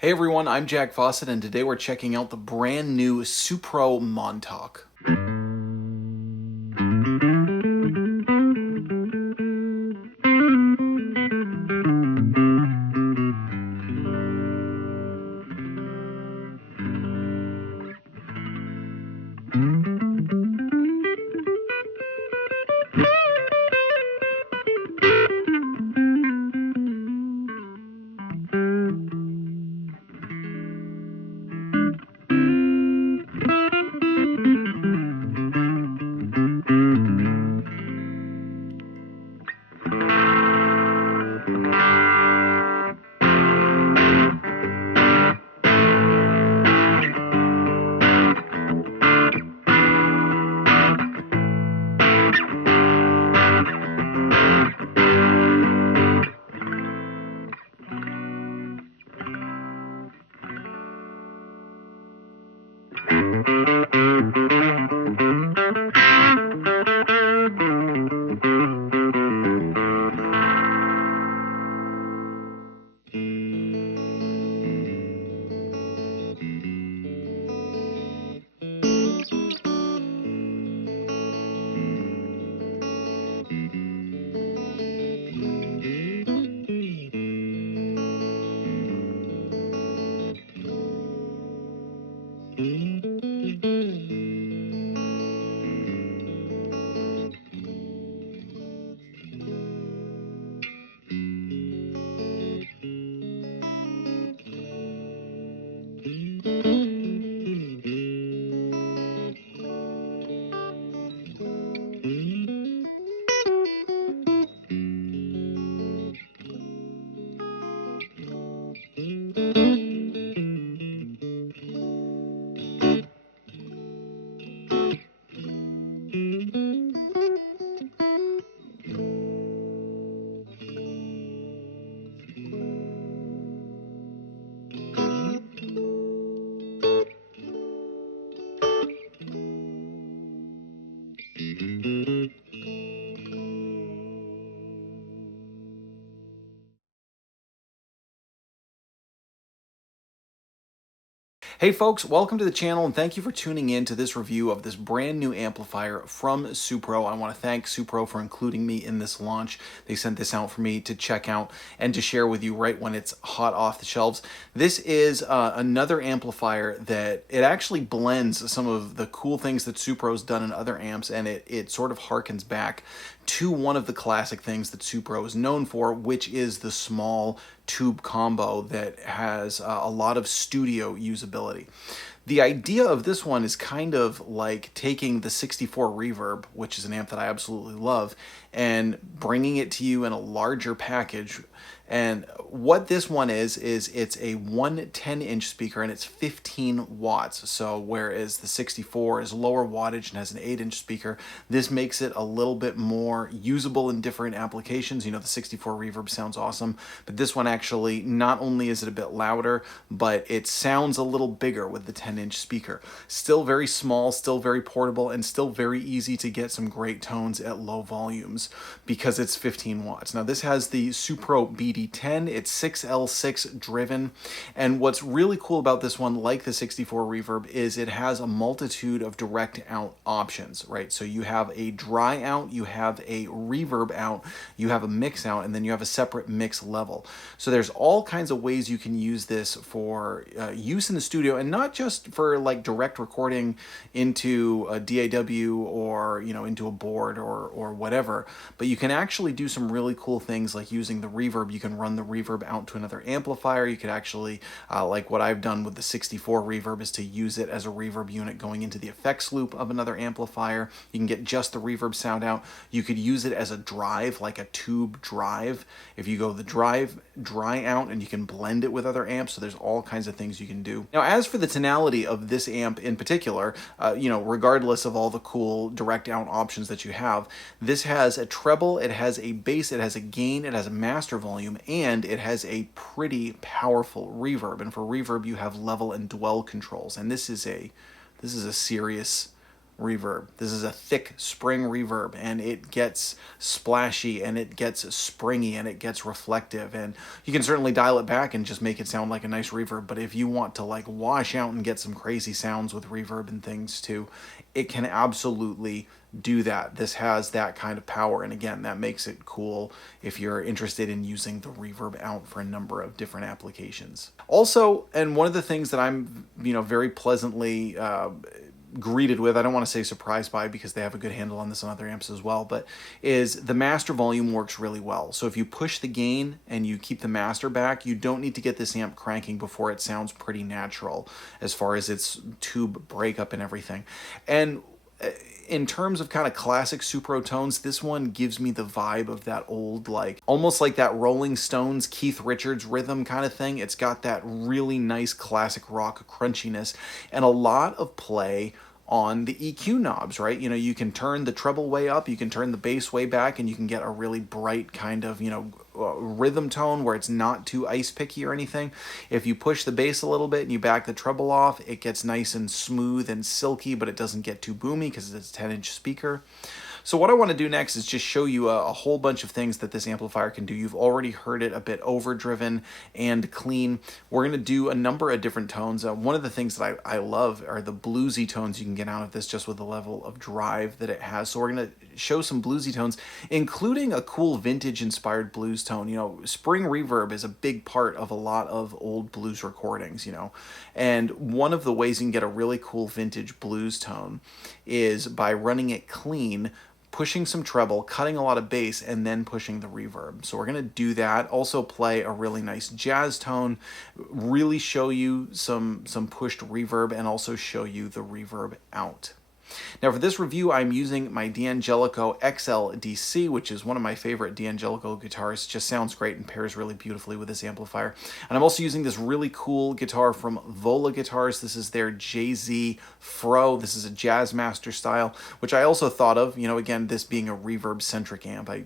Hey everyone, I'm Jack Fossett, and today we're checking out the brand new Supro Montauk. Hey folks, welcome to the channel and thank you for tuning in to this review of this brand new amplifier from Supro. I want to thank Supro for including me in this launch. They sent this out for me to check out and to share with you right when it's hot off the shelves. This is another amplifier that it actually blends some of the cool things that Supro's done in other amps, and it sort of harkens back to one of the classic things that Supro is known for, which is the small tube combo that has a lot of studio usability. The idea of this one is kind of like taking the 64 Reverb, which is an amp that I absolutely love, and bringing it to you in a larger package. And what this one is it's a 110-inch speaker and it's 15 watts. So whereas the 64 is lower wattage and has an 8-inch speaker, this makes it a little bit more usable in different applications. You know, the 64 Reverb sounds awesome, but this one actually, not only is it a bit louder, but it sounds a little bigger with the 10-inch speaker. Still very small, still very portable, and still very easy to get some great tones at low volumes because it's 15 watts. Now this has the Supro BD10, it's 6L6 driven, and what's really cool about this one, like the 64 Reverb, is it has a multitude of direct out options, right? So you have a dry out, you have a reverb out, you have a mix out, and then you have a separate mix level. So there's all kinds of ways you can use this for use in the studio, and not just for like direct recording into a DAW or, you know, into a board or whatever, but you can actually do some really cool things like using the reverb. You can run the reverb out to another amplifier. You could actually, like what I've done with the 64 Reverb, is to use it as a reverb unit going into the effects loop of another amplifier. You can get just the reverb sound out. You could use it as a drive, like a tube drive. If you go the drive, dry out, and you can blend it with other amps, so there's all kinds of things you can do. Now, as for the tonality of this amp in particular, you know, regardless of all the cool direct out options that you have, this has a treble, it has a bass, it has a gain, it has a master volume, and it has a pretty powerful reverb. And for reverb, you have level and dwell controls, and this is a serious reverb. This is a thick spring reverb, and it gets splashy, and it gets springy, and it gets reflective, and you can certainly dial it back and just make it sound like a nice reverb. But if you want to like wash out and get some crazy sounds with reverb and things too, it can absolutely do that. This has that kind of power, and again, that makes it cool if you're interested in using the reverb out for a number of different applications. Also, and one of the things that I'm very pleasantly greeted with, I don't want to say surprised by because they have a good handle on this on other amps as well, but is the master volume works really well. So if you push the gain and you keep the master back, you don't need to get this amp cranking before it sounds pretty natural as far as its tube breakup and everything. And in terms of kind of classic Supro tones, this one gives me the vibe of that old, like almost like that Rolling Stones, Keith Richards rhythm kind of thing. It's got that really nice classic rock crunchiness and a lot of play on the EQ knobs, right? You can turn the treble way up, you can turn the bass way back, and you can get a really bright kind of, rhythm tone where it's not too ice picky or anything. If you push the bass a little bit and you back the treble off, it gets nice and smooth and silky, but it doesn't get too boomy because it's a 10-inch speaker. So what I want to do next is just show you a whole bunch of things that this amplifier can do. You've already heard it a bit overdriven and clean. We're going to do a number of different tones. One of the things that I love are the bluesy tones you can get out of this just with the level of drive that it has. So we're going to show some bluesy tones, including a cool vintage-inspired blues tone. Spring reverb is a big part of a lot of old blues recordings, and one of the ways you can get a really cool vintage blues tone is by running it clean, pushing some treble, cutting a lot of bass, and then pushing the reverb. So we're going to do that. Also play a really nice jazz tone, really show you some pushed reverb, and also show you the reverb out. Now for this review, I'm using my D'Angelico XL-DC, which is one of my favorite D'Angelico guitars. It just sounds great and pairs really beautifully with this amplifier. And I'm also using this really cool guitar from Vola Guitars. This is their JZ Fro. This is a Jazzmaster style, which I also thought of, again, this being a reverb-centric amp. I,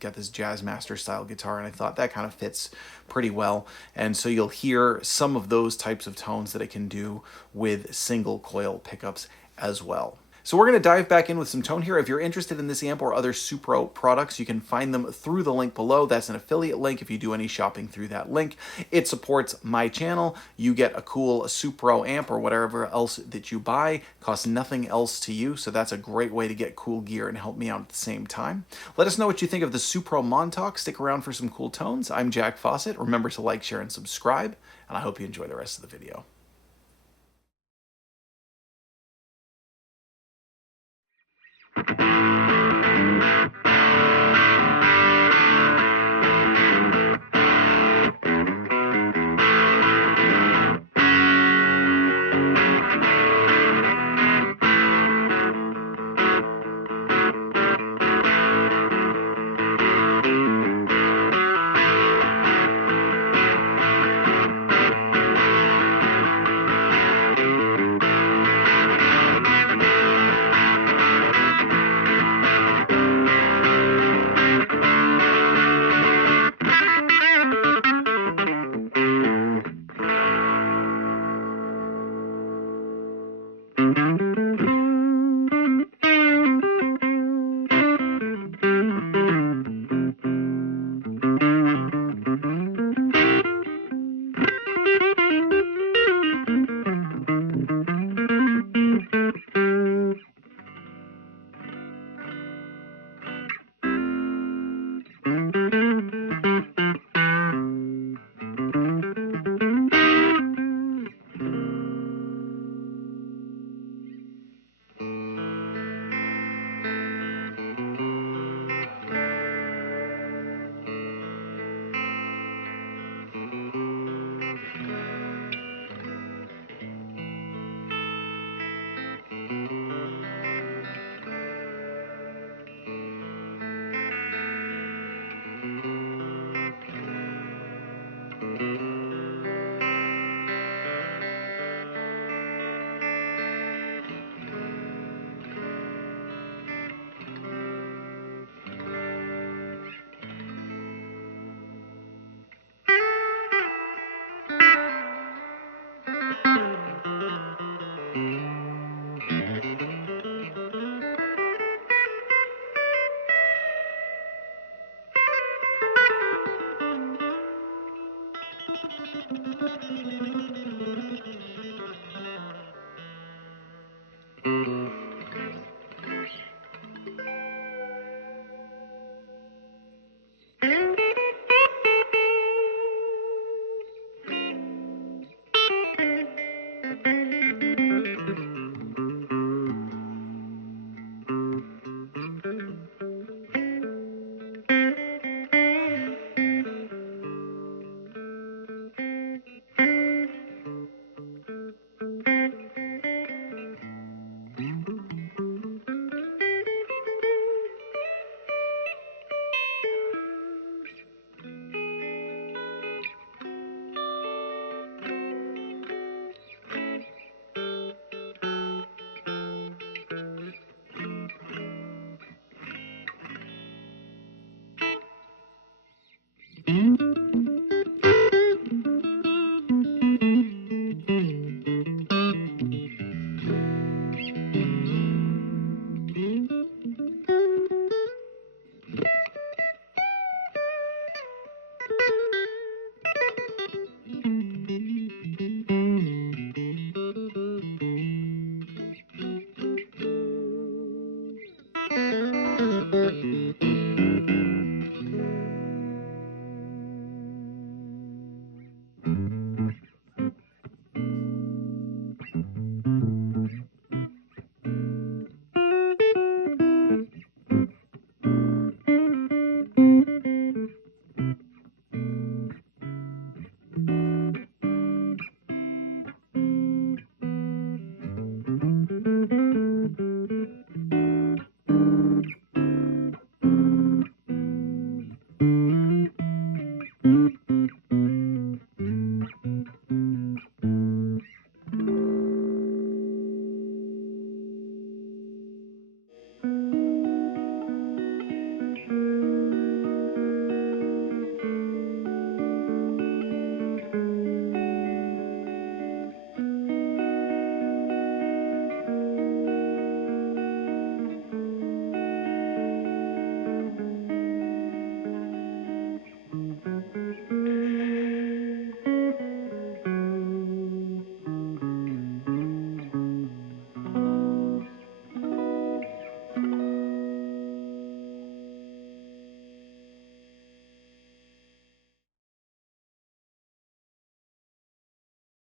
got this Jazzmaster style guitar, and I thought that kind of fits pretty well. And so you'll hear some of those types of tones that it can do with single coil pickups as well. So we're going to dive back in with some tone here. If you're interested in this amp or other Supro products, you can find them through the link below. That's an affiliate link if you do any shopping through that link. It supports my channel. You get a cool Supro amp or whatever else that you buy. Costs nothing else to you, so that's a great way to get cool gear and help me out at the same time. Let us know what you think of the Supro Montauk. Stick around for some cool tones. I'm Jack Fossett. Remember to like, share, and subscribe, and I hope you enjoy the rest of the video.